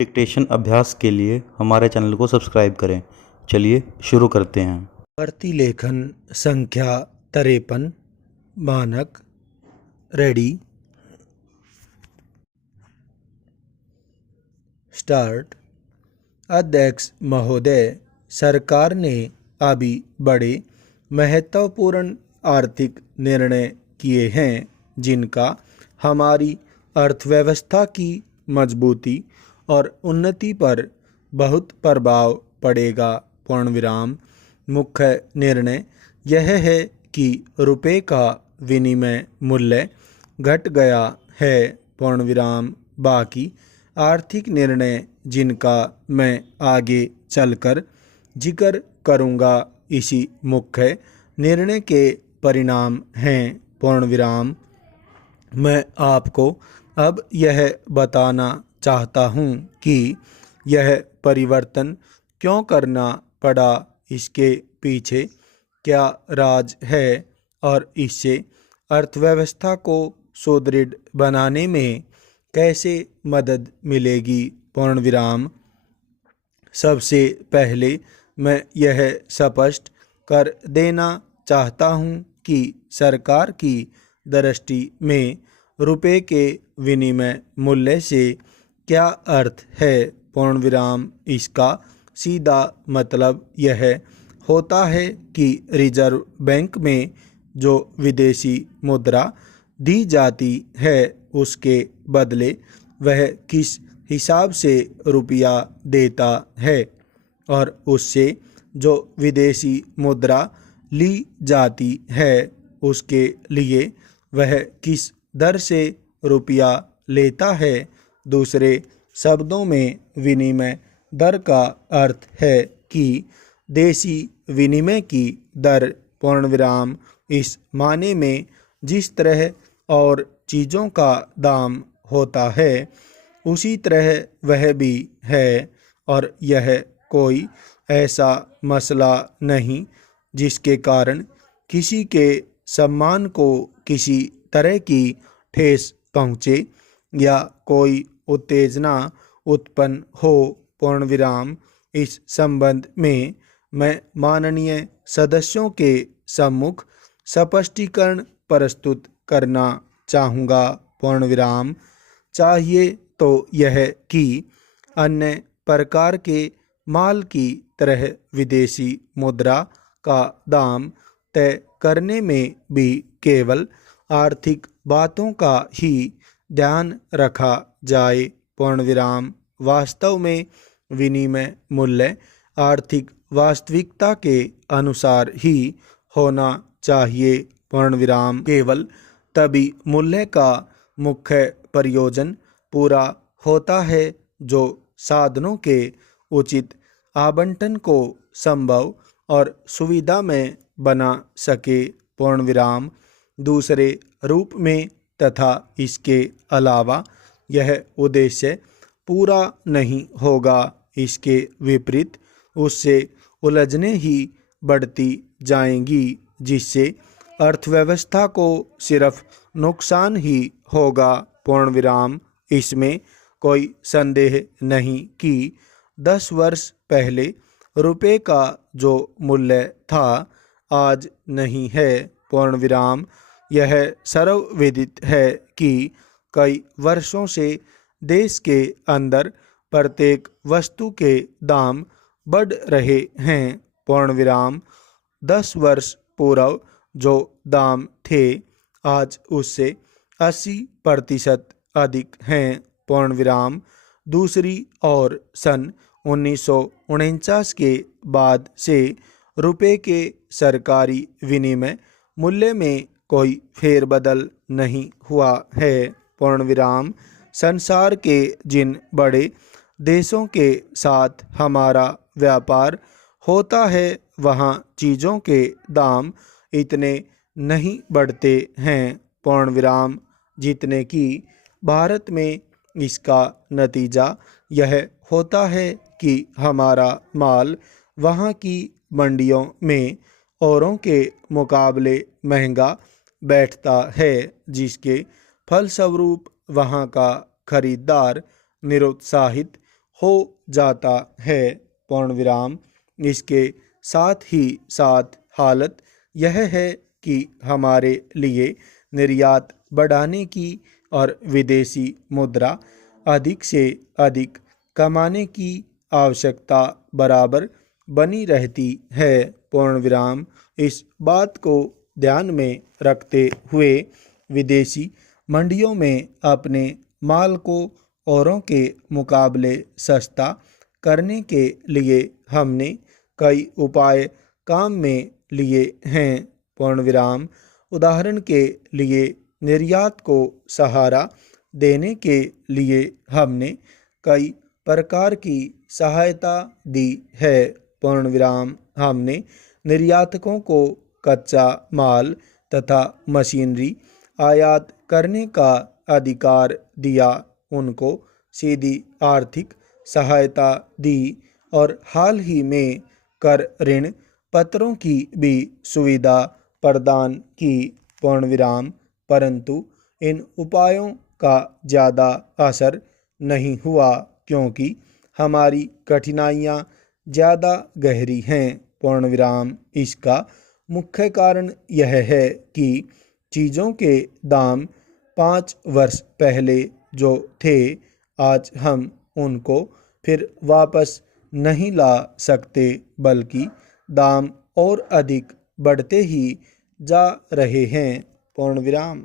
Dictation अभ्यास के लिए हमारे चैनल को सब्सक्राइब करें। चलिए शुरू करते हैं। प्रतिलेखन संख्या 53 मानक रेडी स्टार्ट। अध्यक्ष महोदय, सरकार ने अभी बड़े महत्वपूर्ण आर्थिक निर्णय किए हैं जिनका हमारी अर्थव्यवस्था की मजबूती और उन्नति पर बहुत प्रभाव पड़ेगा। पूर्णविराम। मुख्य निर्णय यह है कि रुपये का विनिमय मूल्य घट गया है। पूर्णविराम। बाकी आर्थिक निर्णय जिनका मैं आगे चलकर जिक्र करूँगा इसी मुख्य निर्णय के परिणाम हैं। पूर्णविराम। मैं आपको अब यह बताना चाहता हूँ कि यह परिवर्तन क्यों करना पड़ा, इसके पीछे क्या राज है और इससे अर्थव्यवस्था को सुदृढ़ बनाने में कैसे मदद मिलेगी। पूर्णविराम। सबसे पहले मैं यह स्पष्ट कर देना चाहता हूँ कि सरकार की दृष्टि में रुपये के विनिमय मूल्य से क्या अर्थ है। पूर्णविराम। इसका सीधा मतलब यह होता है कि रिजर्व बैंक में जो विदेशी मुद्रा दी जाती है उसके बदले वह किस हिसाब से रुपया देता है और उससे जो विदेशी मुद्रा ली जाती है उसके लिए वह किस दर से रुपया लेता है। दूसरे शब्दों में विनिमय दर का अर्थ है कि देशी विनिमय की दर। पूर्णविराम। इस माने में जिस तरह और चीज़ों का दाम होता है उसी तरह वह भी है और यह कोई ऐसा मसला नहीं जिसके कारण किसी के सम्मान को किसी तरह की ठेस पहुँचे या कोई उत्तेजना उत्पन्न हो। पूर्णविराम। इस संबंध में मैं माननीय सदस्यों के सम्मुख स्पष्टीकरण प्रस्तुत करना चाहूँगा। पूर्णविराम। चाहिए तो यह कि अन्य प्रकार के माल की तरह विदेशी मुद्रा का दाम तय करने में भी केवल आर्थिक बातों का ही ध्यान रखा जाए। पूर्णविराम। वास्तव में विनिमय मूल्य आर्थिक वास्तविकता के अनुसार ही होना चाहिए। पूर्णविराम। केवल तभी मूल्य का मुख्य प्रयोजन पूरा होता है जो साधनों के उचित आवंटन को संभव और सुविधामय बना सके। पूर्णविराम। दूसरे रूप में तथा इसके अलावा यह उद्देश्य पूरा नहीं होगा। इसके विपरीत उससे उलझने ही बढ़ती जाएंगी जिससे अर्थव्यवस्था को सिर्फ नुकसान ही होगा। पूर्णविराम। इसमें कोई संदेह नहीं कि 10 वर्ष पहले रुपये का जो मूल्य था आज नहीं है। पूर्णविराम। यह सर्वविदित है कि कई वर्षों से देश के अंदर प्रत्येक वस्तु के दाम बढ़ रहे हैं। पूर्णविराम। 10 वर्ष पूर्व जो दाम थे आज उससे 80% अधिक हैं। पूर्णविराम। दूसरी ओर सन 1949 के बाद से रुपये के सरकारी विनिमय मूल्य में कोई फेरबदल नहीं हुआ है। पूर्णविराम। संसार के जिन बड़े देशों के साथ हमारा व्यापार होता है वहाँ चीज़ों के दाम इतने नहीं बढ़ते हैं। पूर्णविराम। जितने कि भारत में। इसका नतीजा यह होता है कि हमारा माल वहाँ की मंडियों में औरों के मुकाबले महंगा बैठता है जिसके फलस्वरूप वहाँ का खरीदार निरुत्साहित हो जाता है पूर्ण विराम। इसके साथ ही साथ हालत यह है कि हमारे लिए निर्यात बढ़ाने की और विदेशी मुद्रा अधिक से अधिक कमाने की आवश्यकता बराबर बनी रहती है पूर्ण विराम। इस बात को ध्यान में रखते हुए विदेशी मंडियों में अपने माल को औरों के मुकाबले सस्ता करने के लिए हमने कई उपाय काम में लिए हैं पूर्ण विराम। उदाहरण के लिए निर्यात को सहारा देने के लिए हमने कई प्रकार की सहायता दी है पूर्ण विराम। हमने निर्यातकों को कच्चा माल तथा मशीनरी आयात करने का अधिकार दिया, उनको सीधी आर्थिक सहायता दी और हाल ही में कर ऋण पत्रों की भी सुविधा प्रदान की पूर्ण विराम। परंतु इन उपायों का ज़्यादा असर नहीं हुआ क्योंकि हमारी कठिनाइयाँ ज़्यादा गहरी हैं पूर्ण विराम। इसका मुख्य कारण यह है कि चीज़ों के दाम 5 वर्ष पहले जो थे, आज हम उनको फिर वापस नहीं ला सकते, बल्कि दाम और अधिक बढ़ते ही जा रहे हैं पूर्ण विराम।